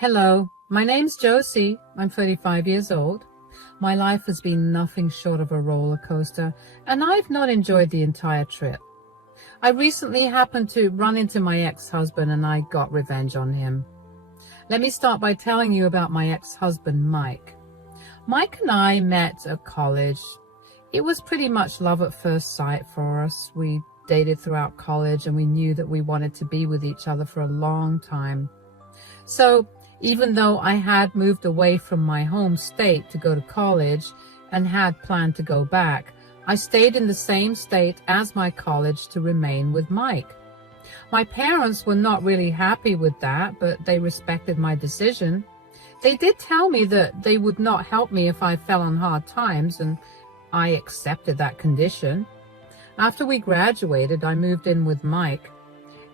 Hello, my name's Josie. I'm 35 years old. My life has been nothing short of a roller coaster, and I've not enjoyed the entire trip. I recently happened to run into my ex-husband, and I got revenge on him. Let me start by telling you about my ex-husband, Mike. Mike and I met at college. It was pretty much love at first sight for us. We dated throughout college, and we knew that we wanted to be with each other for a long time. So, even though I had moved away from my home state to go to college and had planned to go back, I stayed in the same state as my college to remain with Mike. My parents were not really happy with that, but they respected my decision. They did tell me that they would not help me if I fell on hard times, and I accepted that condition. After we graduated, I moved in with Mike.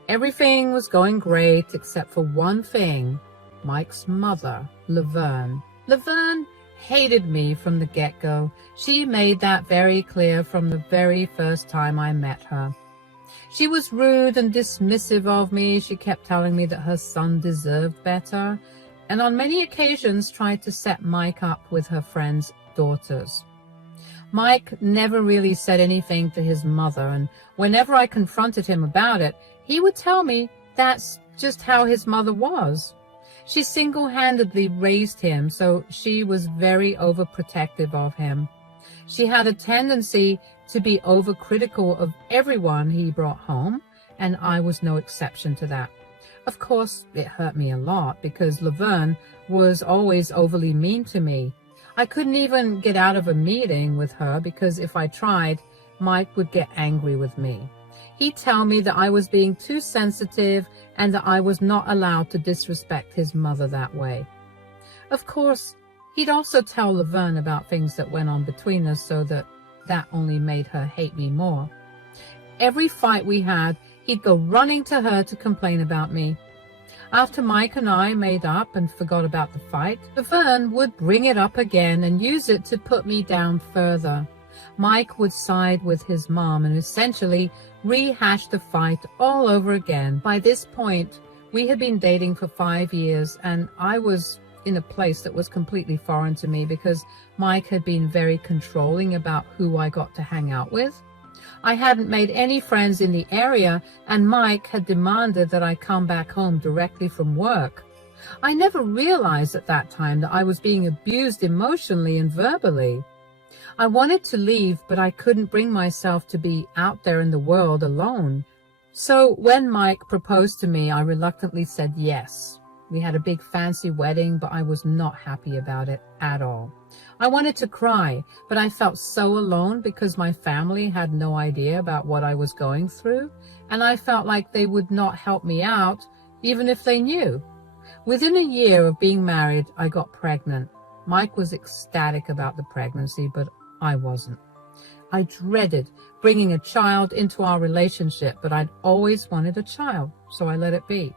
Everything was going great except for one thing. Mike's mother, Laverne. Laverne hated me from the get-go. She made that very clear from the very first time I met her. She was rude and dismissive of me. She kept telling me that her son deserved better, and on many occasions tried to set Mike up with her friends' daughters. Mike never really said anything to his mother, and whenever I confronted him about it, he would tell me that's just how his mother was. She single-handedly raised him, so she was very overprotective of him. She had a tendency to be overcritical of everyone he brought home, and I was no exception to that. Of course, it hurt me a lot because Laverne was always overly mean to me. I couldn't even get out of a meeting with her because if I tried, Mike would get angry with me. He'd tell me that I was being too sensitive and that I was not allowed to disrespect his mother that way. Of course, he'd also tell Laverne about things that went on between us so that only made her hate me more. Every fight we had, he'd go running to her to complain about me. After Mike and I made up and forgot about the fight, Laverne would bring it up again and use it to put me down further. Mike would side with his mom and essentially rehash the fight all over again. By this point, we had been dating for 5 years, and I was in a place that was completely foreign to me because Mike had been very controlling about who I got to hang out with. I hadn't made any friends in the area, and Mike had demanded that I come back home directly from work. I never realized at that time that I was being abused emotionally and verbally. I wanted to leave, but I couldn't bring myself to be out there in the world alone. So when Mike proposed to me, I reluctantly said yes. We had a big fancy wedding, but I was not happy about it at all. I wanted to cry, but I felt so alone because my family had no idea about what I was going through, and I felt like they would not help me out, even if they knew. Within a year of being married, I got pregnant. Mike was ecstatic about the pregnancy, but I wasn't. I dreaded bringing a child into our relationship, but I'd always wanted a child, so I let it be.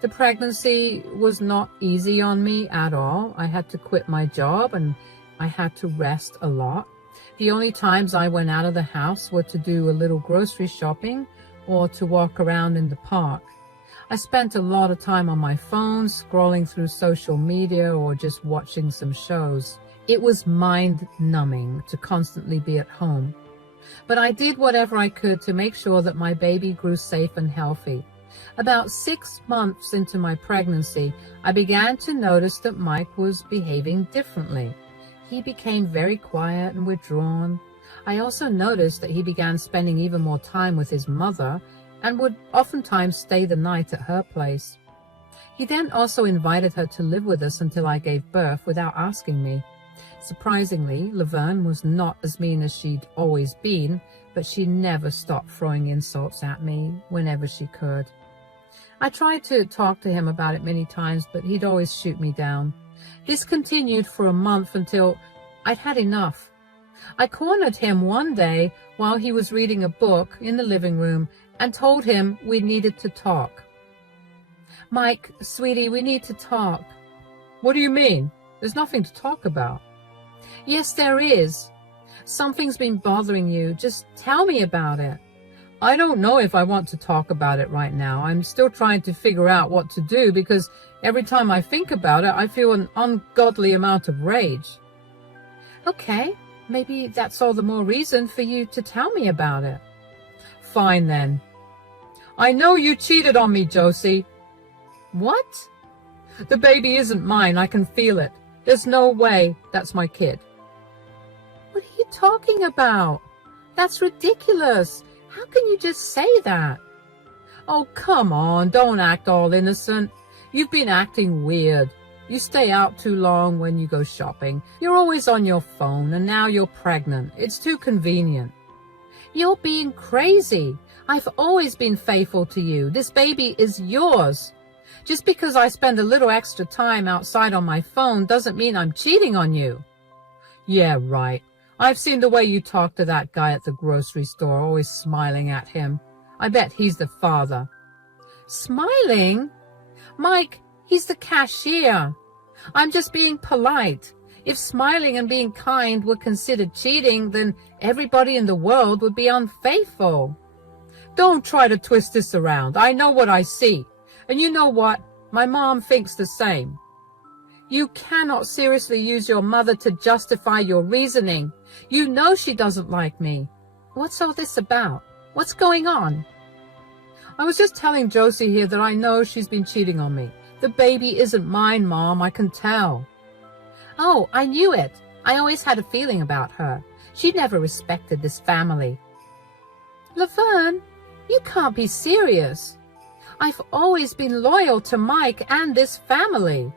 The pregnancy was not easy on me at all. I had to quit my job and I had to rest a lot. The only times I went out of the house were to do a little grocery shopping or to walk around in the park. I spent a lot of time on my phone, scrolling through social media or just watching some shows. It was mind-numbing to constantly be at home. But I did whatever I could to make sure that my baby grew safe and healthy. About 6 months into my pregnancy, I began to notice that Mike was behaving differently. He became very quiet and withdrawn. I also noticed that he began spending even more time with his mother and would oftentimes stay the night at her place. He then also invited her to live with us until I gave birth without asking me. Surprisingly, Laverne was not as mean as she'd always been, but she never stopped throwing insults at me whenever she could. I tried to talk to him about it many times, but he'd always shoot me down. This continued for a month until I'd had enough. I cornered him one day while he was reading a book in the living room and told him we needed to talk. "Mike, sweetie, we need to talk." "What do you mean? There's nothing to talk about." "Yes, there is. Something's been bothering you. Just tell me about it." I don't know if I want to talk about it right now. I'm still trying to figure out what to do because every time I think about it, I feel an ungodly amount of rage. Okay, maybe that's all the more reason for you to tell me about it. Fine then. I know you cheated on me, Josie. What? The baby isn't mine. I can feel it. There's no way that's my kid. What are you talking about? That's ridiculous. How can you just say that? Oh, come on. Don't act all innocent. You've been acting weird. You stay out too long when you go shopping. You're always on your phone, and now you're pregnant. It's too convenient. You're being crazy. I've always been faithful to you. This baby is yours. Just because I spend a little extra time outside on my phone doesn't mean I'm cheating on you. Yeah, right. I've seen the way you talk to that guy at the grocery store, always smiling at him. I bet he's the father. Smiling? Mike, he's the cashier. I'm just being polite. If smiling and being kind were considered cheating, then everybody in the world would be unfaithful. Don't try to twist this around. I know what I see. And you know what? My mom thinks the same. You cannot seriously use your mother to justify your reasoning. You know she doesn't like me. What's all this about? What's going on? I was just telling Josie here that I know she's been cheating on me. The baby isn't mine, Mom. I can tell. Oh, I knew it. I always had a feeling about her. She never respected this family. Laverne, you can't be serious. I've always been loyal to Mike and this family.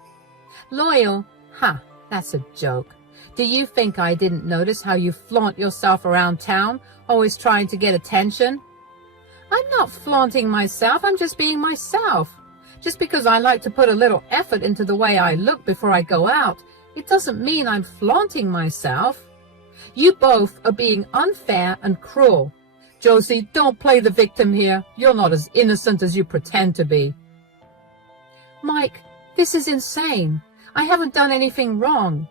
Loyal? Ha, that's a joke. Do you think I didn't notice how you flaunt yourself around town, always trying to get attention? I'm not flaunting myself, I'm just being myself. Just because I like to put a little effort into the way I look before I go out, it doesn't mean I'm flaunting myself. You both are being unfair and cruel. Josie, don't play the victim here. You're not as innocent as you pretend to be. Mike, this is insane. I haven't done anything wrong.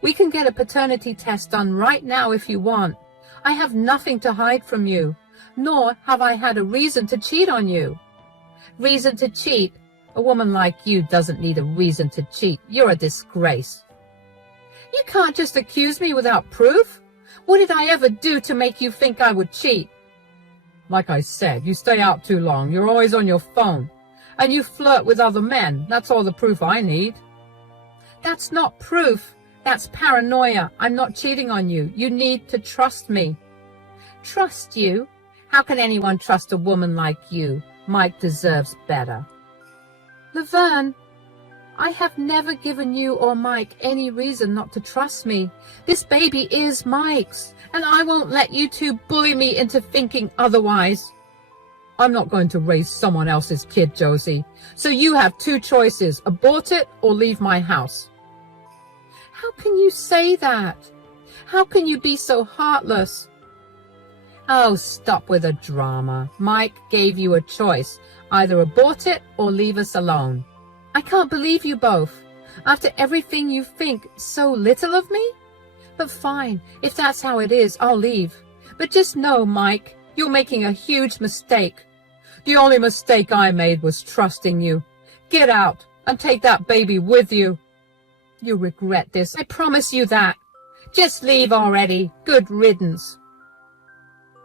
We can get a paternity test done right now if you want. I have nothing to hide from you, nor have I had a reason to cheat on you. Reason to cheat? A woman like you doesn't need a reason to cheat. You're a disgrace. You can't just accuse me without proof. What did I ever do to make you think I would cheat? Like I said, you stay out too long. You're always on your phone. And you flirt with other men. That's all the proof I need. That's not proof. That's paranoia. I'm not cheating on you. You need to trust me. Trust you? How can anyone trust a woman like you? Mike deserves better. Laverne, I have never given you or Mike any reason not to trust me. This baby is Mike's, and I won't let you two bully me into thinking otherwise. I'm not going to raise someone else's kid, Josie. So you have two choices, abort it or leave my house. How can you say that? How can you be so heartless? Oh, stop with the drama. Mike gave you a choice. Either abort it or leave us alone. I can't believe you both. After everything you think so little of me? But fine, if that's how it is, I'll leave. But just know, Mike, you're making a huge mistake. The only mistake I made was trusting you. Get out and take that baby with you. You'll regret this, I promise you that. Just leave already. Good riddance.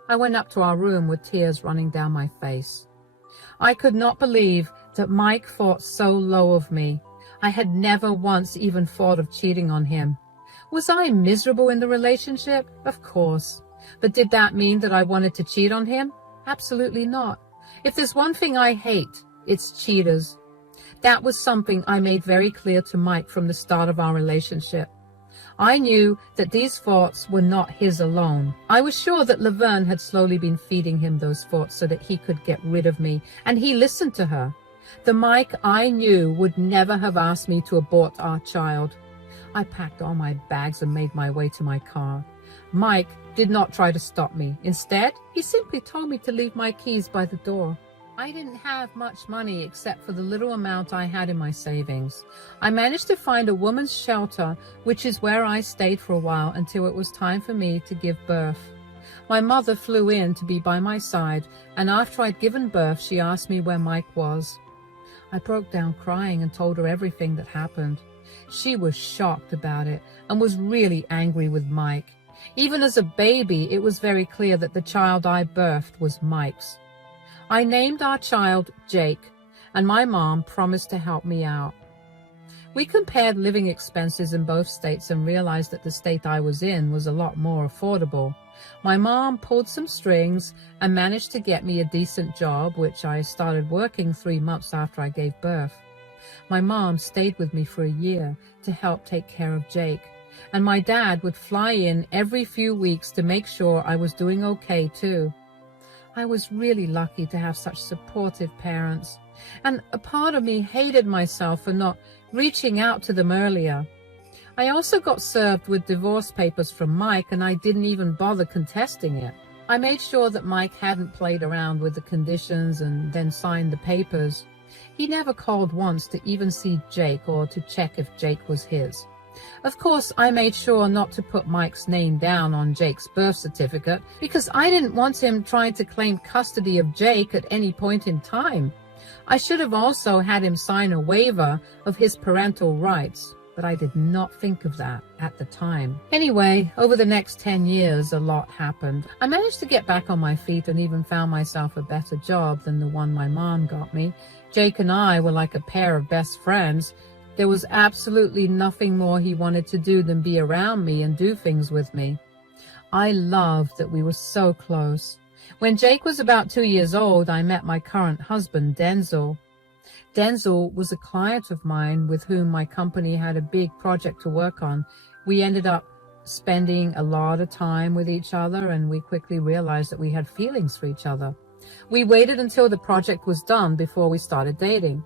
I went up to our room with tears running down my face. I could not believe that Mike thought so low of me. I had never once even thought of cheating on him. Was I miserable in the relationship? Of course. But did that mean that I wanted to cheat on him? Absolutely not. If there's one thing I hate, it's cheaters. That was something I made very clear to Mike from the start of our relationship. I knew that these thoughts were not his alone. I was sure that Laverne had slowly been feeding him those thoughts so that he could get rid of me, and he listened to her. The Mike I knew would never have asked me to abort our child. I packed all my bags and made my way to my car. Mike did not try to stop me. Instead, he simply told me to leave my keys by the door. I didn't have much money except for the little amount I had in my savings. I managed to find a woman's shelter, which is where I stayed for a while until it was time for me to give birth. My mother flew in to be by my side, and after I'd given birth, she asked me where Mike was. I broke down crying and told her everything that happened. She was shocked about it and was really angry with Mike. Even as a baby, it was very clear that the child I birthed was Mike's. I named our child Jake, and my mom promised to help me out. We compared living expenses in both states and realized that the state I was in was a lot more affordable. My mom pulled some strings and managed to get me a decent job, which I started working 3 months after I gave birth. My mom stayed with me for a year to help take care of Jake, and my dad would fly in every few weeks to make sure I was doing okay too. I was really lucky to have such supportive parents, and a part of me hated myself for not reaching out to them earlier. I also got served with divorce papers from Mike, and I didn't even bother contesting it. I made sure that Mike hadn't played around with the conditions and then signed the papers. He never called once to even see Jake or to check if Jake was his. Of course, I made sure not to put Mike's name down on Jake's birth certificate because I didn't want him trying to claim custody of Jake at any point in time. I should have also had him sign a waiver of his parental rights, but I did not think of that at the time. Anyway, over the next 10 years, a lot happened. I managed to get back on my feet and even found myself a better job than the one my mom got me. Jake and I were like a pair of best friends. There was absolutely nothing more he wanted to do than be around me and do things with me. I loved that we were so close. When Jake was about 2 years old, I met my current husband, Denzel. Denzel was a client of mine with whom my company had a big project to work on. We ended up spending a lot of time with each other, and we quickly realized that we had feelings for each other. We waited until the project was done before we started dating.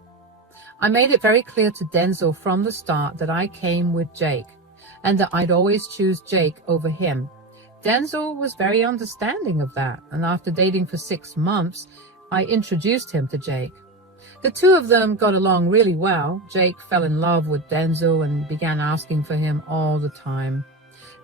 I made it very clear to Denzel from the start that I came with Jake, and that I'd always choose Jake over him. Denzel was very understanding of that, and after dating for 6 months, I introduced him to Jake. The two of them got along really well. Jake fell in love with Denzel and began asking for him all the time.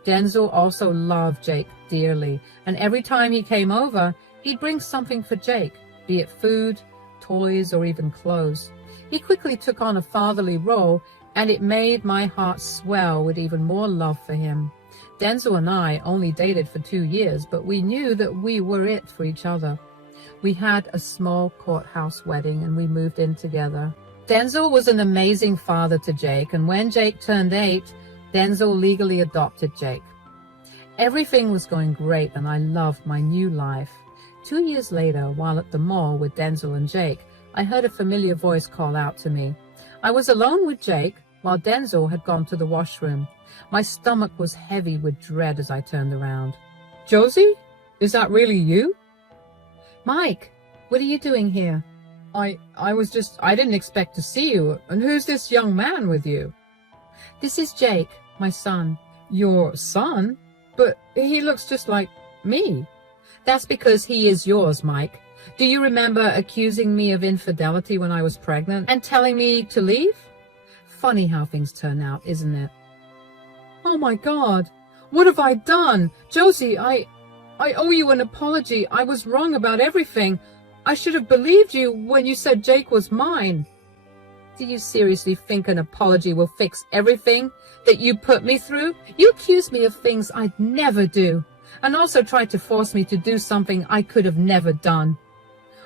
Denzel also loved Jake dearly, and every time he came over, he'd bring something for Jake, be it food, toys, or even clothes. He quickly took on a fatherly role, and it made my heart swell with even more love for him. Denzel and I only dated for 2 years, but we knew that we were it for each other. We had a small courthouse wedding, and we moved in together. Denzel was an amazing father to Jake, and when Jake turned 8, Denzel legally adopted Jake. Everything was going great, and I loved my new life. 2 years later, while at the mall with Denzel and Jake, I heard a familiar voice call out to me. I was alone with Jake, while Denzel had gone to the washroom. My stomach was heavy with dread as I turned around. "Josie? Is that really you?" "Mike, what are you doing here?" I didn't expect to see you. And who's this young man with you?" "This is Jake, my son." "Your son? But he looks just like me." "That's because he is yours, Mike. Do you remember accusing me of infidelity when I was pregnant and telling me to leave? Funny how things turn out, isn't it?" "Oh my God, what have I done? Josie, I owe you an apology. I was wrong about everything. I should have believed you when you said Jake was mine." "Do you seriously think an apology will fix everything that you put me through? You accused me of things I'd never do, and also tried to force me to do something I could have never done."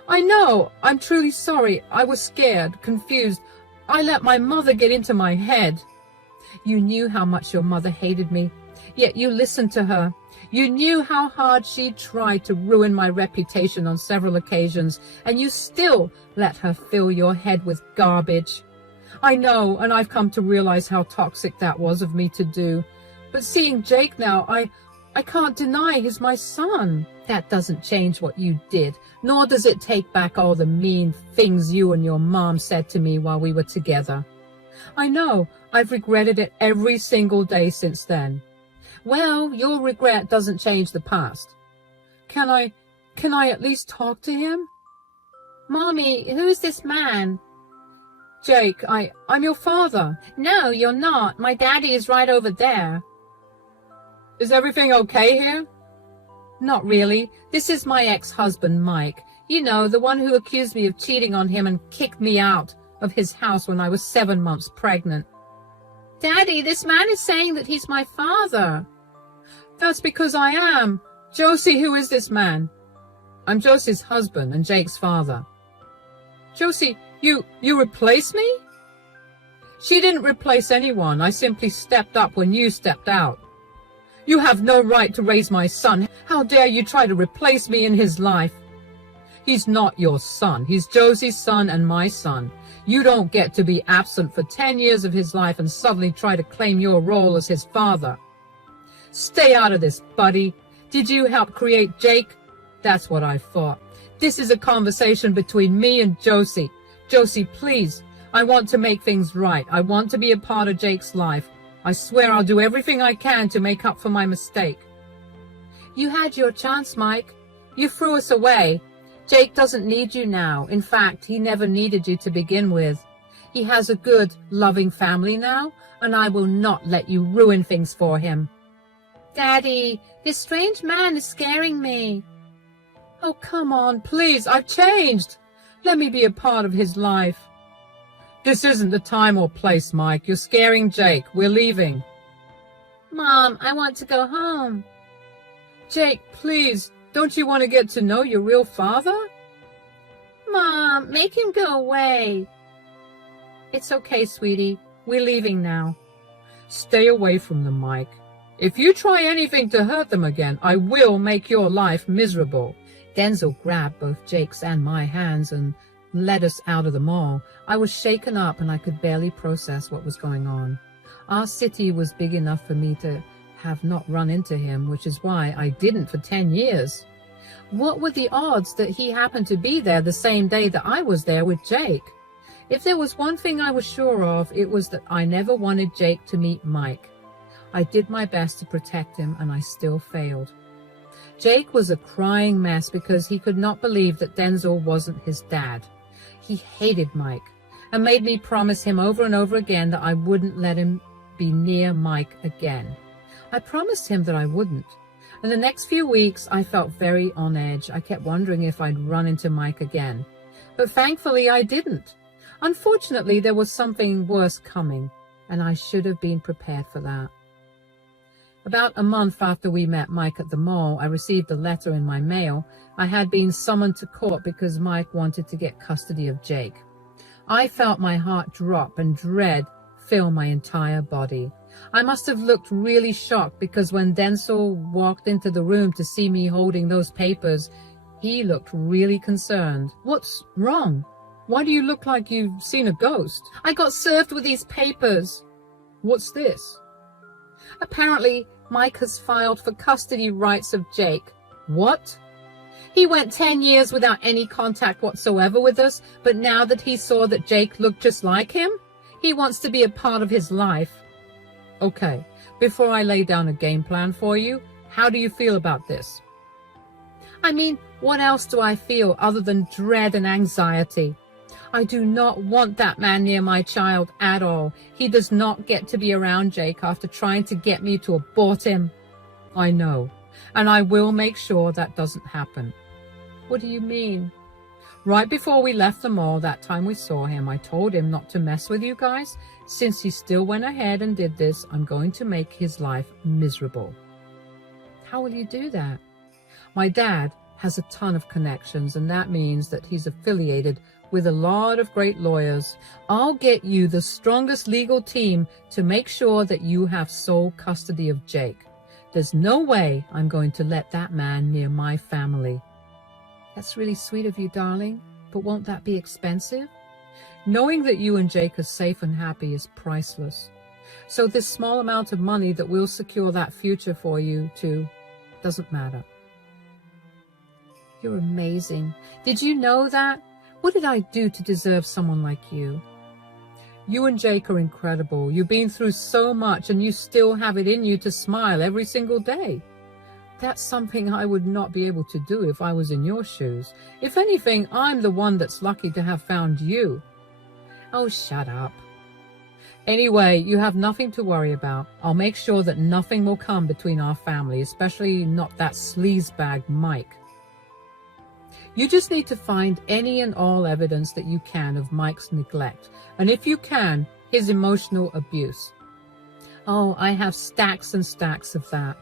"I know. I'm truly sorry. I was scared, confused. I let my mother get into my head." "You knew how much your mother hated me, yet you listened to her. You knew how hard she tried to ruin my reputation on several occasions, and you still let her fill your head with garbage. I know, and I've come to realize how toxic that was of me to do. But seeing Jake now, I can't deny he's my son. That doesn't change what you did, nor does it take back all the mean things you and your mom said to me while we were together. I know, I've regretted it every single day since then." "Well, your regret doesn't change the past." Can I at least talk to him?" "Mommy, who's this man?" "Jake, I'm your father." "No, you're not. My daddy is right over there." "Is everything okay here?" Not really. This is my ex-husband, Mike. You know, the one who accused me of cheating on him and kicked me out of his house when I was 7 months pregnant. Daddy, this man is saying that he's my father. That's because I am. Josie, who is this man? I'm Josie's husband and Jake's father. Josie, you replace me? She didn't replace anyone. I simply stepped up when you stepped out. You have no right to raise my son. How dare you try to replace me in his life? He's not your son. He's Josie's son and my son. You don't get to be absent for 10 years of his life and suddenly try to claim your role as his father. Stay out of this, buddy. Did you help create Jake? That's what I thought. This is a conversation between me and Josie. Josie, please. I want to make things right. I want to be a part of Jake's life. I swear I'll do everything I can to make up for my mistake. You had your chance, Mike. You threw us away. Jake doesn't need you now. In fact, he never needed you to begin with. He has a good, loving family now, and I will not let you ruin things for him. Daddy, this strange man is scaring me. Oh, come on, please. I've changed. Let me be a part of his life. This isn't the time or place, Mike. You're scaring Jake. We're leaving. Mom, I want to go home. Jake, please. Don't you want to get to know your real father? Mom, make him go away. It's okay, sweetie. We're leaving now. Stay away from them, Mike. If you try anything to hurt them again, I will make your life miserable. Denzel grabbed both Jake's and my hands and led us out of the mall. I was shaken up and I could barely process what was going on. Our city was big enough for me to have not run into him, which is why I didn't for 10 years. What were the odds that he happened to be there the same day that I was there with Jake? If there was one thing I was sure of, it was that I never wanted Jake to meet Mike. I did my best to protect him, and I still failed. Jake was a crying mess because he could not believe that Denzel wasn't his dad. He hated Mike and made me promise him over and over again that I wouldn't let him be near Mike again. I promised him that I wouldn't. In the next few weeks, I felt very on edge. I kept wondering if I'd run into Mike again. But thankfully, I didn't. Unfortunately, there was something worse coming, and I should have been prepared for that. About a month after we met Mike at the mall, I received a letter in my mail. I had been summoned to court because Mike wanted to get custody of Jake. I felt my heart drop and dread fill my entire body. I must have looked really shocked because when Denzel walked into the room to see me holding those papers, he looked really concerned. What's wrong? Why do you look like you've seen a ghost? I got served with these papers. What's this? Apparently, Mike has filed for custody rights of Jake. What? He went 10 years without any contact whatsoever with us, but now that he saw that Jake looked just like him, he wants to be a part of his life. Okay, before I lay down a game plan for you, how do you feel about this? I mean, what else do I feel other than dread and anxiety? I do not want that man near my child at all. He does not get to be around Jake after trying to get me to abort him. I know, and I will make sure that doesn't happen. What do you mean? Right before we left the mall that time we saw him, I told him not to mess with you guys. Since he still went ahead and did this, I'm going to make his life miserable. How will you do that? My dad has a ton of connections, and that means that he's affiliated with a lot of great lawyers. I'll get you the strongest legal team to make sure that you have sole custody of Jake. There's no way I'm going to let that man near my family. That's really sweet of you, darling, but won't that be expensive? Knowing that you and Jake are safe and happy is priceless. So this small amount of money that will secure that future for you two doesn't matter. You're amazing. Did you know that? What did I do to deserve someone like you? You and Jake are incredible. You've been through so much and you still have it in you to smile every single day. That's something I would not be able to do if I was in your shoes. If anything, I'm the one that's lucky to have found you. Oh, shut up. Anyway, you have nothing to worry about. I'll make sure that nothing will come between our family, especially not that sleazebag Mike. You just need to find any and all evidence that you can of Mike's neglect, and if you can, his emotional abuse. Oh, I have stacks and stacks of that.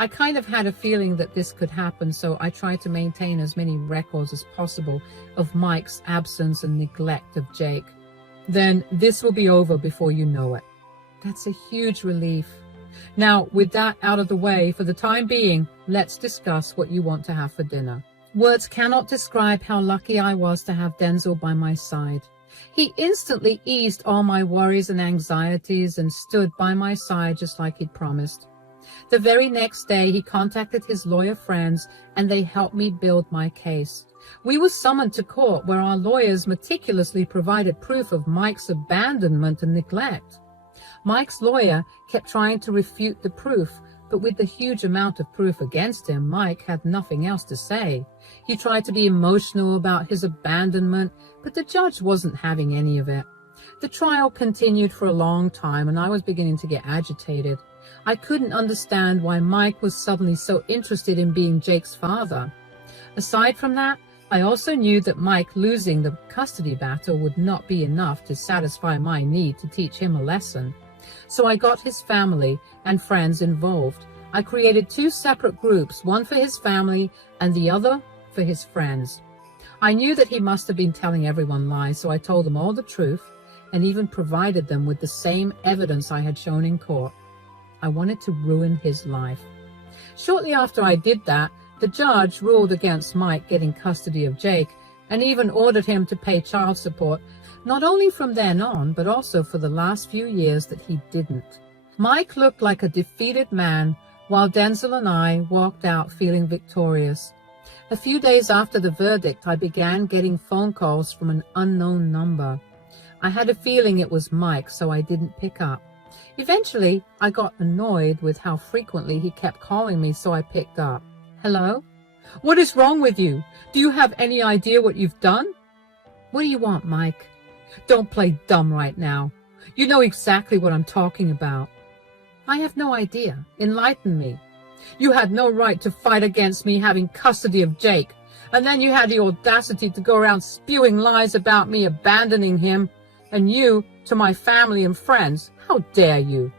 I kind of had a feeling that this could happen, so I tried to maintain as many records as possible of Mike's absence and neglect of Jake. Then this will be over before you know it. That's a huge relief. Now, with that out of the way, for the time being, let's discuss what you want to have for dinner. Words cannot describe how lucky I was to have Denzel by my side. He instantly eased all my worries and anxieties and stood by my side just like he'd promised. The very next day, he contacted his lawyer friends and they helped me build my case. We were summoned to court where our lawyers meticulously provided proof of Mike's abandonment and neglect. Mike's lawyer kept trying to refute the proof, but with the huge amount of proof against him, Mike had nothing else to say. He tried to be emotional about his abandonment, but the judge wasn't having any of it. The trial continued for a long time and I was beginning to get agitated. I couldn't understand why Mike was suddenly so interested in being Jake's father. Aside from that, I also knew that Mike losing the custody battle would not be enough to satisfy my need to teach him a lesson. So I got his family and friends involved. I created 2 separate groups, one for his family and the other for his friends. I knew that he must have been telling everyone lies, so I told them all the truth and even provided them with the same evidence I had shown in court. I wanted to ruin his life. Shortly after I did that, the judge ruled against Mike getting custody of Jake and even ordered him to pay child support, not only from then on, but also for the last few years that he didn't. Mike looked like a defeated man, while Denzel and I walked out feeling victorious. A few days after the verdict, I began getting phone calls from an unknown number. I had a feeling it was Mike, so I didn't pick up. Eventually, I got annoyed with how frequently he kept calling me, so I picked up. Hello? What is wrong with you? Do you have any idea what you've done? What do you want, Mike? Don't play dumb right now. You know exactly what I'm talking about. I have no idea. Enlighten me. You had no right to fight against me having custody of Jake, and then you had the audacity to go around spewing lies about me abandoning him, and you to my family and friends. How dare you?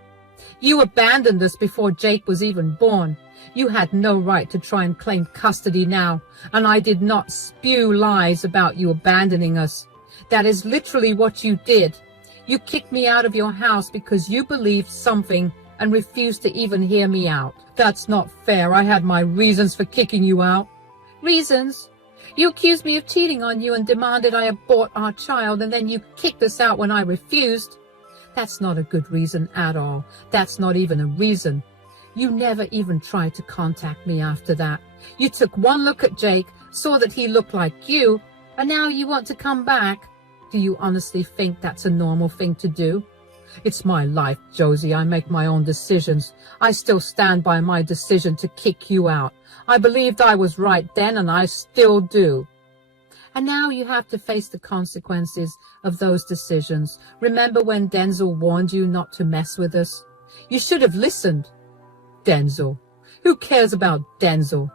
You abandoned us before Jake was even born. You had no right to try and claim custody now, and I did not spew lies about you abandoning us. That is literally what you did. You kicked me out of your house because you believed something and refused to even hear me out. That's not fair. I had my reasons for kicking you out. Reasons? You accused me of cheating on you and demanded I abort our child, and then you kicked us out when I refused. That's not a good reason at all. That's not even a reason. You never even tried to contact me after that. You took one look at Jake, saw that he looked like you, and now you want to come back. Do you honestly think that's a normal thing to do? It's my life, Josie. I make my own decisions. I still stand by my decision to kick you out. I believed I was right then, and I still do. And now you have to face the consequences of those decisions. Remember when Denzel warned you not to mess with us? You should have listened. Denzel. Who cares about Denzel?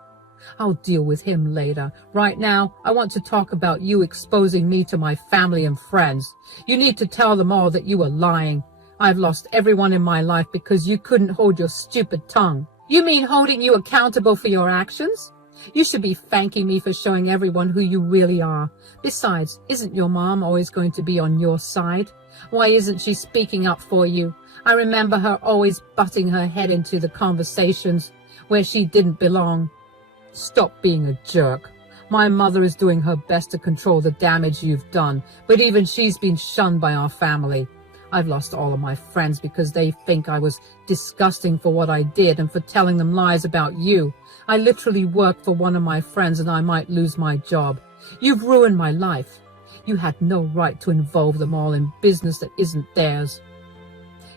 I'll deal with him later. Right now, I want to talk about you exposing me to my family and friends. You need to tell them all that you were lying. I've lost everyone in my life because you couldn't hold your stupid tongue. You mean holding you accountable for your actions? You should be thanking me for showing everyone who you really are. Besides, isn't your mom always going to be on your side? Why isn't she speaking up for you? I remember her always butting her head into the conversations where she didn't belong. Stop being a jerk. My mother is doing her best to control the damage you've done, but even she's been shunned by our family. I've lost all of my friends because they think I was disgusting for what I did and for telling them lies about you. I literally worked for one of my friends and I might lose my job. You've ruined my life. You had no right to involve them all in business that isn't theirs.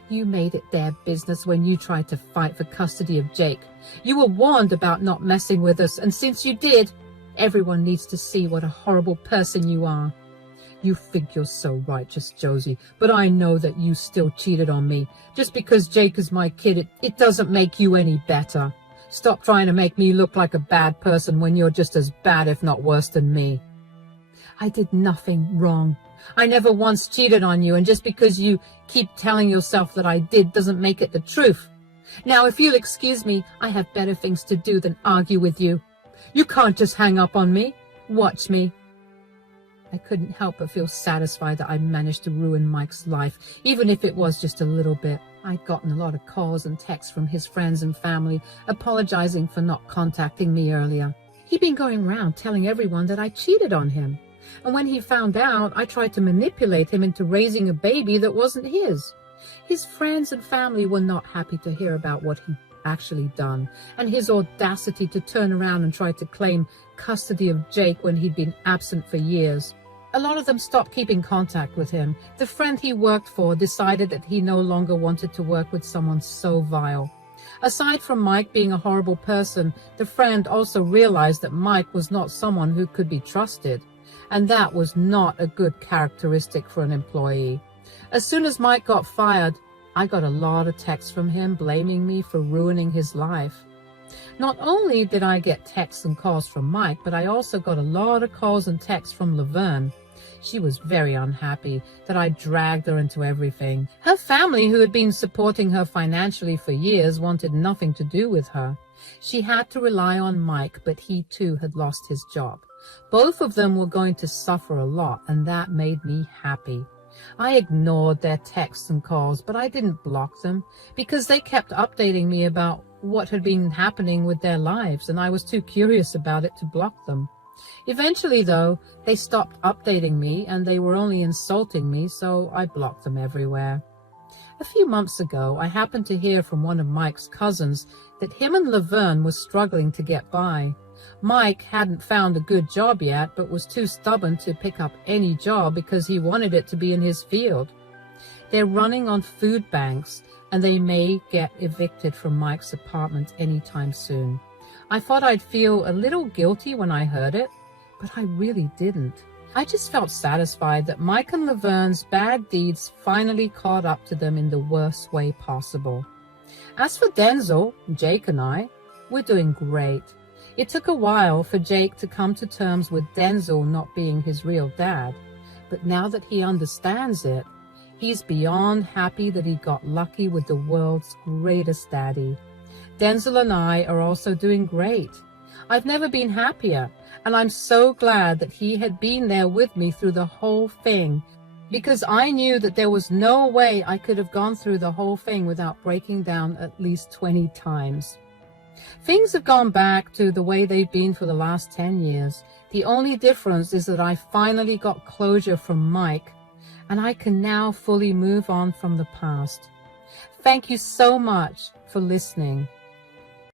You made it their business when you tried to fight for custody of Jake. You were warned about not messing with us, and since you did, everyone needs to see what a horrible person you are. You think you're so righteous, Josie, but I know that you still cheated on me. Just because Jake is my kid, it doesn't make you any better. Stop trying to make me look like a bad person when you're just as bad, if not worse than me. I did nothing wrong. I never once cheated on you, and just because you keep telling yourself that I did doesn't make it the truth. Now, if you'll excuse me, I have better things to do than argue with you. You can't just hang up on me. Watch me. I couldn't help but feel satisfied that I managed to ruin Mike's life, even if it was just a little bit. I'd gotten a lot of calls and texts from his friends and family, apologizing for not contacting me earlier. He'd been going around telling everyone that I cheated on him. And when he found out, I tried to manipulate him into raising a baby that wasn't his. His friends and family were not happy to hear about what he'd actually done, and his audacity to turn around and try to claim custody of Jake when he'd been absent for years. A lot of them stopped keeping contact with him. The friend he worked for decided that he no longer wanted to work with someone so vile. Aside from Mike being a horrible person, the friend also realized that Mike was not someone who could be trusted, and that was not a good characteristic for an employee. As soon as Mike got fired, I got a lot of texts from him blaming me for ruining his life. Not only did I get texts and calls from Mike, but I also got a lot of calls and texts from Laverne. She was very unhappy that I dragged her into everything. Her family, who had been supporting her financially for years, wanted nothing to do with her. She had to rely on Mike, but he too had lost his job. Both of them were going to suffer a lot, and that made me happy. I ignored their texts and calls, but I didn't block them because they kept updating me about what had been happening with their lives, and I was too curious about it to block them. Eventually, though, they stopped updating me, and they were only insulting me, so I blocked them everywhere. A few months ago, I happened to hear from one of Mike's cousins that him and Laverne were struggling to get by. Mike hadn't found a good job yet, but was too stubborn to pick up any job because he wanted it to be in his field. They're running on food banks, and they may get evicted from Mike's apartment anytime soon. I thought I'd feel a little guilty when I heard it, but I really didn't. I just felt satisfied that Mike and Laverne's bad deeds finally caught up to them in the worst way possible. As for Denzel, Jake and I, we're doing great. It took a while for Jake to come to terms with Denzel not being his real dad, but now that he understands it, he's beyond happy that he got lucky with the world's greatest daddy. Denzel and I are also doing great. I've never been happier, and I'm so glad that he had been there with me through the whole thing, because I knew that there was no way I could have gone through the whole thing without breaking down at least 20 times. Things have gone back to the way they've been for the last 10 years. The only difference is that I finally got closure from Mike, and I can now fully move on from the past. Thank you so much for listening.